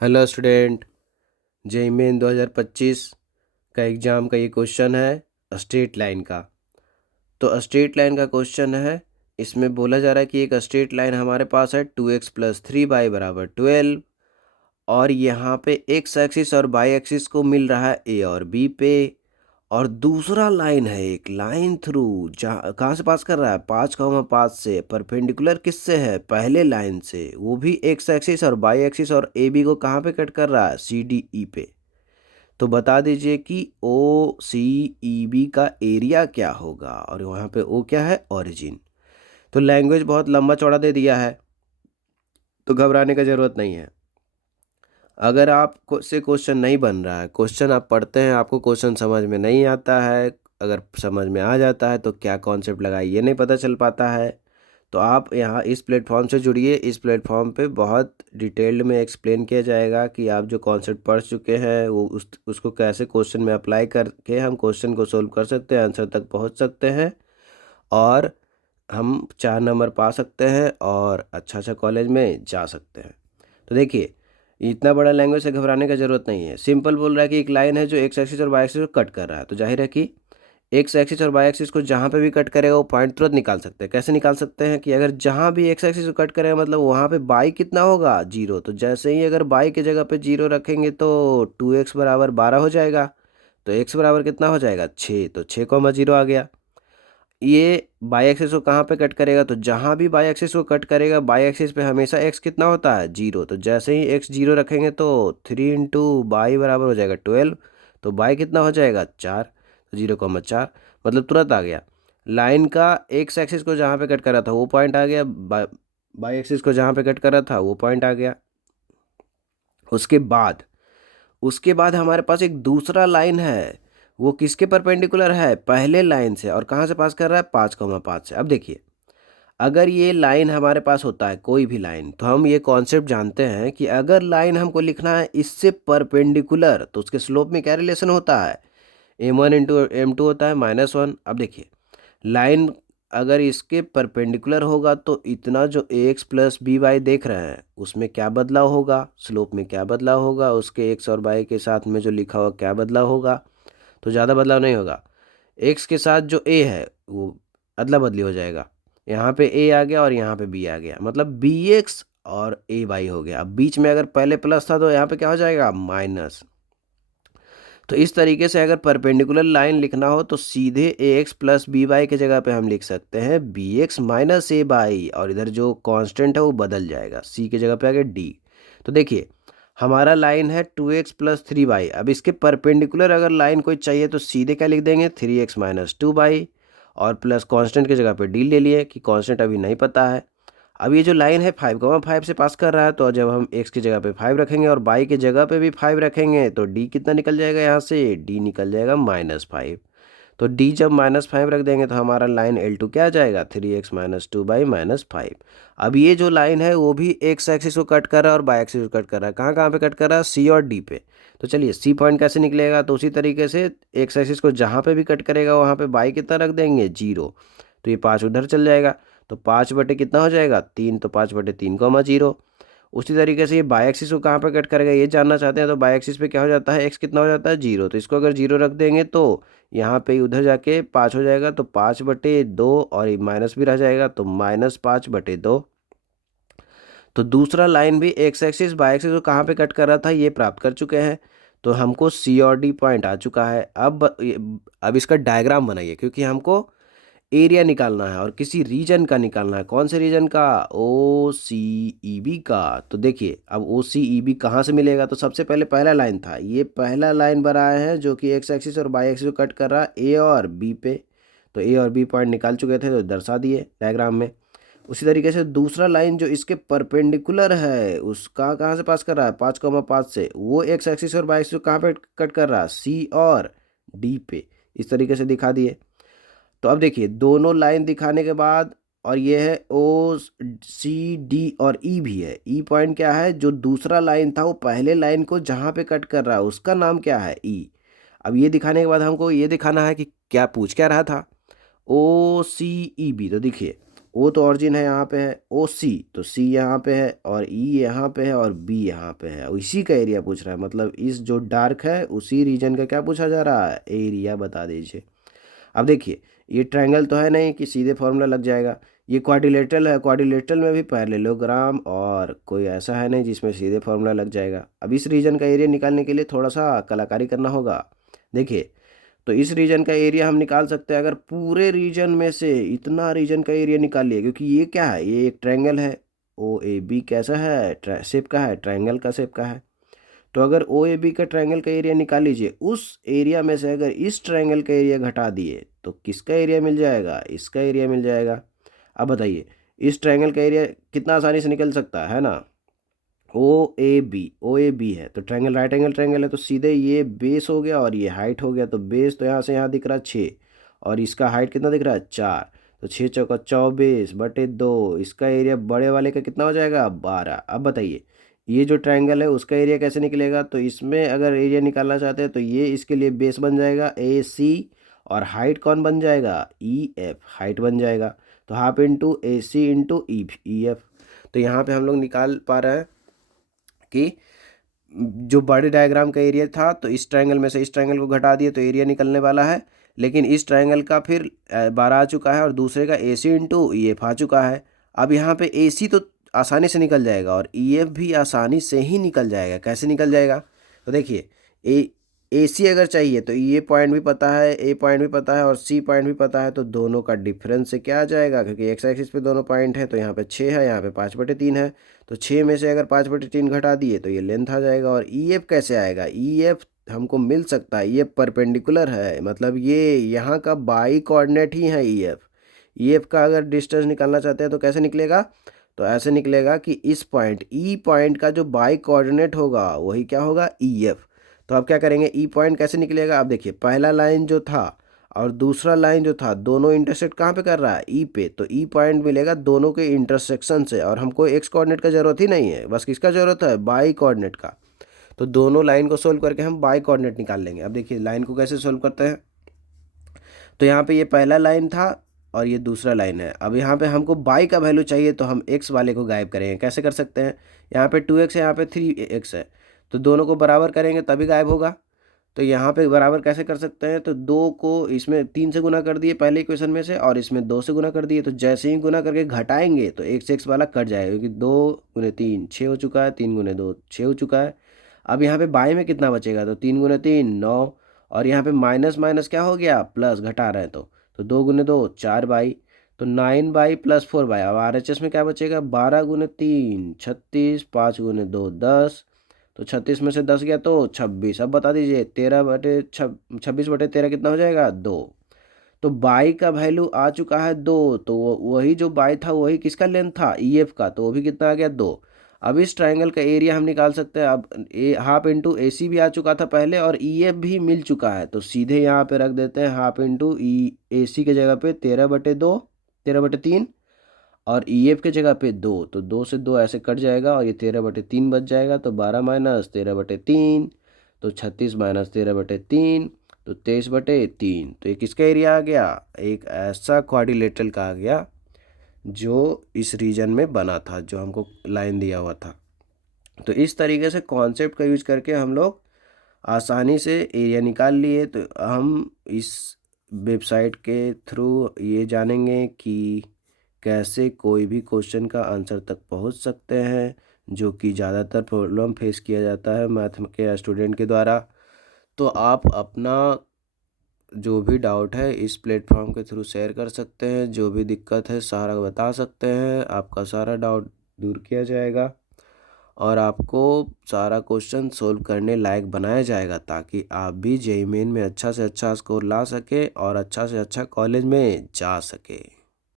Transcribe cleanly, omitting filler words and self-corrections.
Hello student. JEE main 2025 का exam का ये क्वेश्चन है स्ट्रेट लाइन का। तो स्ट्रेट लाइन का क्वेश्चन है। इसमें बोला जा रहा है कि एक स्ट्रेट लाइन हमारे पास है 2x+3y बराबर 12, और यहाँ पे एक्स एक्सिस और वाई एक्सिस को मिल रहा है ए और बी पे। और दूसरा लाइन है एक लाइन थ्रू, जहाँ कहाँ से पास कर रहा है 5,5 से, परपेंडिकुलर किससे है पहले लाइन से, वो भी एक्स एक्सिस और वाई एक्सिस और ए बी को कहाँ पे कट कर रहा है सी डी ई पे। तो बता दीजिए कि ओ सी ई बी का एरिया क्या होगा, और वहाँ पे ओ क्या है ओरिजिन। तो लैंग्वेज बहुत लंबा चौड़ा दे दिया है, तो घबराने का ज़रूरत नहीं है। अगर से क्वेश्चन नहीं बन रहा है, क्वेश्चन आप पढ़ते हैं, आपको क्वेश्चन समझ में नहीं आता है, अगर समझ में आ जाता है तो क्या कॉन्सेप्ट लगा ये नहीं पता चल पाता है, तो आप यहाँ इस प्लेटफॉर्म से जुड़िए। इस प्लेटफॉर्म पे बहुत डिटेल्ड में एक्सप्लेन किया जाएगा कि आप जो कॉन्सेप्ट पढ़ चुके हैं वो उसको कैसे क्वेश्चन में अप्लाई करके हम क्वेश्चन को सोल्व कर सकते हैं, आंसर तक पहुँच सकते हैं, और हम 4 नंबर पा सकते हैं और अच्छा कॉलेज में जा सकते हैं। तो देखिए, इतना बड़ा लैंग्वेज से घबराने का ज़रूरत नहीं है। सिंपल बोल रहा है कि एक लाइन है जो एक्स एक्सिस और वाई एक्सिस को कट कर रहा है, तो जाहिर है कि एक्स एक्सिस और वाई एक्सिस को जहाँ पे भी कट करेगा वो पॉइंट तुरंत निकाल सकते हैं। कैसे निकाल सकते हैं कि अगर जहाँ भी एक्स एक्सिस को कट करेगा मतलब वहाँ पे बाई कितना होगा 0, तो जैसे ही अगर बाई की जगह पे 0 रखेंगे तो 2x बराबर 12 हो जाएगा। तो x बराबर कितना हो जाएगा 6, तो 6,0 आ गया। ये बाई एक्सिस को कहाँ पे कट करेगा, तो जहाँ भी बाई एक्सिस को कट करेगा बाई एक्सिस पे हमेशा x कितना होता है 0, तो जैसे ही x 0 रखेंगे तो 3 × बाई बराबर हो जाएगा 12। तो बाई कितना हो जाएगा 4, तो 0,4 मतलब तुरंत आ गया। लाइन का एक्स एक्सिस को जहाँ पे कट कर रहा था वो पॉइंट आ गया, बाई एक्सिस को जहाँ पे कट कर रहा था वो पॉइंट आ गया। उसके बाद उसके बाद हमारे पास एक दूसरा लाइन है, वो किसके परपेंडिकुलर है पहले लाइन से, और कहाँ से पास कर रहा है 5,5 से। अब देखिए, अगर ये लाइन हमारे पास होता है कोई भी लाइन, तो हम ये कॉन्सेप्ट जानते हैं कि अगर लाइन हमको लिखना है इससे परपेंडिकुलर तो उसके स्लोप में क्या रिलेशन होता है, m1 × m2 होता है -1। अब देखिए, लाइन अगर इसके परपेंडिकुलर होगा तो इतना जो ax+by देख रहे हैं उसमें क्या बदलाव होगा, स्लोप में क्या बदलाव होगा, उसके x और y के साथ में जो लिखा हुआ क्या बदलाव होगा, तो ज़्यादा बदलाव नहीं होगा। x के साथ जो a है वो अदला बदली हो जाएगा, यहाँ पे a आ गया और यहाँ पे b आ गया, मतलब bx और ay हो गया। अब बीच में अगर पहले प्लस था तो यहाँ पे क्या हो जाएगा माइनस। तो इस तरीके से अगर परपेंडिकुलर लाइन लिखना हो तो सीधे ax+by के जगह पे हम लिख सकते हैं bx-a/, और इधर जो कांस्टेंट है वो बदल जाएगा, c के जगह पे आ गया d। तो देखिए, हमारा लाइन है 2x+3y। अब इसके परपेंडिकुलर अगर लाइन कोई चाहिए तो सीधे क्या लिख देंगे 3x-2y, और प्लस कांस्टेंट की जगह पे d ले लिए कि कांस्टेंट अभी नहीं पता है। अब ये जो लाइन है 5,5 से पास कर रहा है, तो जब हम x की जगह पे 5 रखेंगे और y की जगह पे भी 5 रखेंगे तो d कितना निकल जाएगा, यहाँ से d निकल जाएगा -5। तो d जब -5 रख देंगे तो हमारा लाइन L2 क्या आ जाएगा 3x-2y-5। अब ये जो लाइन है वो भी x एक्सिस को कट कर रहा है और y एक्सिस को कट कर रहा है। कहाँ कहाँ पे कट कर रहा है c और d पे। तो चलिए c पॉइंट कैसे निकलेगा, तो उसी तरीके से x एक्सिस को जहाँ पे भी कट करेगा वहाँ पे y कितना रख देंगे 0, तो ये 5 उधर चल जाएगा, तो 5 बटे कितना हो जाएगा 3, तो 5/3, 0। उसी तरीके से ये बाई एक्सिस को कहाँ पे कट करेगा ये जानना चाहते हैं, तो बाई एक्सिस पे क्या हो जाता है एक्स कितना हो जाता है 0, तो इसको अगर 0 रख देंगे तो यहाँ पे उधर जाके 5 हो जाएगा, तो 5/2, और ये माइनस भी रह जाएगा तो -5/2। तो दूसरा लाइन भी एक्स एक्सिस बाई एक्सिस को कहाँ पे कट कर रहा था ये प्राप्त कर चुके हैं। तो हमको सी और डी पॉइंट आ चुका है। अब इसका डायग्राम बनाइए, क्योंकि हमको एरिया निकालना है और किसी रीजन का निकालना है। कौन से रीजन का, ओ सी ई बी का। तो देखिए, अब ओ सी ई बी कहाँ से मिलेगा, तो सबसे पहले पहला लाइन था, ये पहला लाइन बनाया है जो कि एक्स एक्सिस और वाई एक्सिस को कट कर रहा है ए और बी पे। तो ए और बी पॉइंट निकाल चुके थे तो दर्शा दिए डायग्राम में। उसी तरीके से दूसरा लाइन जो इसके परपेंडिकुलर है उसका कहाँ से पास कर रहा है 5,5 से, वो एक्स एक्सिस और वाई एक्सिस को कहाँ पे कट कर रहा है सी और डी पे। इस तरीके से दिखा दिए। तो अब देखिए, दोनों लाइन दिखाने के बाद, और ये है ओ सी डी और ई भी है। ई पॉइंट क्या है, जो दूसरा लाइन था वो पहले लाइन को जहाँ पे कट कर रहा है उसका नाम क्या है ई। अब ये दिखाने के बाद हमको ये दिखाना है कि क्या पूछ क्या रहा था, ओ सी ई बी। तो देखिए, ओ तो ऑरिजिन है यहाँ पे है, ओ सी तो सी यहाँ पे है और ई यहाँ पे है और बी यहाँ पे है, इसी का एरिया पूछ रहा है। मतलब इस जो डार्क है उसी रीजन का क्या पूछा जा रहा है, एरिया बता दीजिए। अब देखिए ये ट्रायंगल तो है नहीं कि सीधे फॉर्मूला लग जाएगा, ये क्वाड्रिलेटरल है, क्वाड्रिलेटरल में भी पैरेललोग्राम और कोई ऐसा है नहीं जिसमें सीधे फॉर्मूला लग जाएगा। अब इस रीजन का एरिया निकालने के लिए थोड़ा सा कलाकारी करना होगा। देखिए तो इस रीजन का एरिया हम निकाल सकते हैं, अगर पूरे रीजन में से इतना रीजन का एरिया निकालिए, क्योंकि ये क्या है, ये एक ट्रायंगल है, ओ ए बी कैसा है, शेप का है, ट्रायंगल का शेप का है। तो अगर ओ ए बी का ट्रायंगल का एरिया निकाल लीजिए, उस एरिया में से अगर इस ट्रायंगल का एरिया घटा दिए तो किसका एरिया मिल जाएगा, इसका एरिया मिल जाएगा। अब बताइए इस ट्रायंगल का एरिया कितना आसानी से निकल सकता है ना, ओ ए बी है तो ट्रायंगल राइट एंगल ट्रायंगल है, तो सीधे ये बेस हो गया और ये हाइट हो गया। तो बेस तो यहाँ से यहाँ दिख रहा है 6 और इसका हाइट कितना दिख रहा है 4, तो 6 चौका 24/2, इसका एरिया बड़े वाले का कितना हो जाएगा 12। अब बताइए ये जो ट्रायंगल है उसका एरिया कैसे निकलेगा, तो इसमें अगर एरिया निकालना चाहते हैं तो ये इसके लिए बेस बन जाएगा ए सी और हाइट कौन बन जाएगा ई एफ, हाइट बन जाएगा। तो हाफ इंटू ए सी इंटू ई एफ। तो यहाँ पे हम लोग निकाल पा रहे हैं कि जो बड़े डायग्राम का एरिया था तो इस ट्रायंगल में से इस ट्रायंगल को घटा दिए तो एरिया निकलने वाला है, लेकिन इस ट्रायंगल का फिर 12 आ चुका है और दूसरे का ए सी इंटू ई एफ आ चुका है। अब यहाँ पे ए सी तो आसानी से निकल जाएगा और ई एफ भी आसानी से ही निकल जाएगा। कैसे निकल जाएगा, तो देखिए ए सी अगर चाहिए तो ये पॉइंट भी पता है, ए पॉइंट भी पता है और सी पॉइंट भी पता है, तो दोनों का डिफरेंस से क्या आ जाएगा, क्योंकि एक्स एक्सिस पे दोनों पॉइंट है, तो यहाँ पे 6 है, यहाँ पे 5/3 है, तो 6 में से अगर 5/3 घटा दिए तो ये लेंथ आ जाएगा। और ई एफ कैसे आएगा, ई एफ हमको मिल सकता है, ये परपेंडिकुलर है, मतलब ये यहाँ का बाई कोऑर्डिनेट ही है ई एफ का अगर डिस्टेंस निकालना चाहते हैं तो कैसे निकलेगा, तो ऐसे निकलेगा कि इस पॉइंट ई पॉइंट का जो बाई कोऑर्डिनेट होगा वही क्या होगा ई एफ। तो अब क्या करेंगे, ई पॉइंट कैसे निकलेगा, अब देखिए पहला लाइन जो था और दूसरा लाइन जो था दोनों इंटरसेक्ट कहाँ पे कर रहा है ई पे, तो ई पॉइंट मिलेगा दोनों के इंटरसेक्शन से, और हमको एक्स कोऑर्डिनेट का जरूरत ही नहीं है, बस किसका जरूरत है बाई कोऑर्डिनेट का। तो दोनों लाइन को सोल्व करके हम बाई कोऑर्डिनेट निकाल लेंगे। अब देखिए लाइन को कैसे सोल्व करते हैं, तो यहाँ पे ये पहला लाइन था और ये दूसरा लाइन है। अब यहाँ पे हमको बाई का वैल्यू चाहिए तो हम एक्स वाले को गायब करेंगे। कैसे कर सकते हैं, यहाँ पे 2x है, यहाँ पे 3x है, तो दोनों को बराबर करेंगे तभी गायब होगा। तो यहाँ पे बराबर कैसे कर सकते हैं, तो 2 को इसमें 3 से गुना कर दिए पहले इक्वेशन में से और इसमें 2 से गुना कर दिए, तो जैसे ही गुना करके घटाएंगे तो एक से एक्स वाला कट जाएगा, क्योंकि 2 × 3 6 हो चुका है, 3 × 2 6 हो चुका है। अब यहाँ पे बाई में कितना बचेगा, तो 3 × 3 9, और यहाँ पे माइनस माइनस क्या हो गया प्लस, घटा रहे हैं तो 2 × 2 4 बाई, तो 9 बाई प्लस 4 बाई। अब RHS में क्या बचेगा, 12 × 3 36, 5 × 2 10, तो 36 में से 10 गया तो 26। अब बता दीजिए 26/13 कितना हो जाएगा 2। तो बाई का वैल्यू आ चुका है 2, तो वही जो बाई था वही किसका लेंथ था ई एफ का, तो वो भी कितना आ गया 2। अब इस ट्रायंगल का एरिया हम निकाल सकते हैं। अब हाफ इंटू ए सी भी आ चुका था पहले और ई एफ भी मिल चुका है, तो सीधे यहाँ पे रख देते हैं हाफ इंटू ए सी के जगह पे 13/2 13/3 और ई एफ के जगह पे 2, तो 2 से 2 ऐसे कट जाएगा और ये 13/3 बच जाएगा, तो 12 - 13/3, तो 36 - 13/3, तो 23/3। तो ये किसका एरिया आ गया, एक ऐसा क्वाड्रिलेटरल का आ गया जो इस रीजन में बना था, जो हमको लाइन दिया हुआ था। तो इस तरीके से कॉन्सेप्ट का यूज करके हम लोग आसानी से एरिया निकाल लिए। तो हम इस वेबसाइट के थ्रू ये जानेंगे कि कैसे कोई भी क्वेश्चन का आंसर तक पहुंच सकते हैं, जो कि ज़्यादातर प्रॉब्लम फेस किया जाता है मैथ के स्टूडेंट के द्वारा। तो आप अपना जो भी डाउट है इस प्लेटफॉर्म के थ्रू शेयर कर सकते हैं, जो भी दिक्कत है सारा बता सकते हैं, आपका सारा डाउट दूर किया जाएगा और आपको सारा क्वेश्चन सोल्व करने लायक बनाया जाएगा, ताकि आप भी जेईई मेन में अच्छा से अच्छा स्कोर ला सके और अच्छा से अच्छा कॉलेज में जा सके।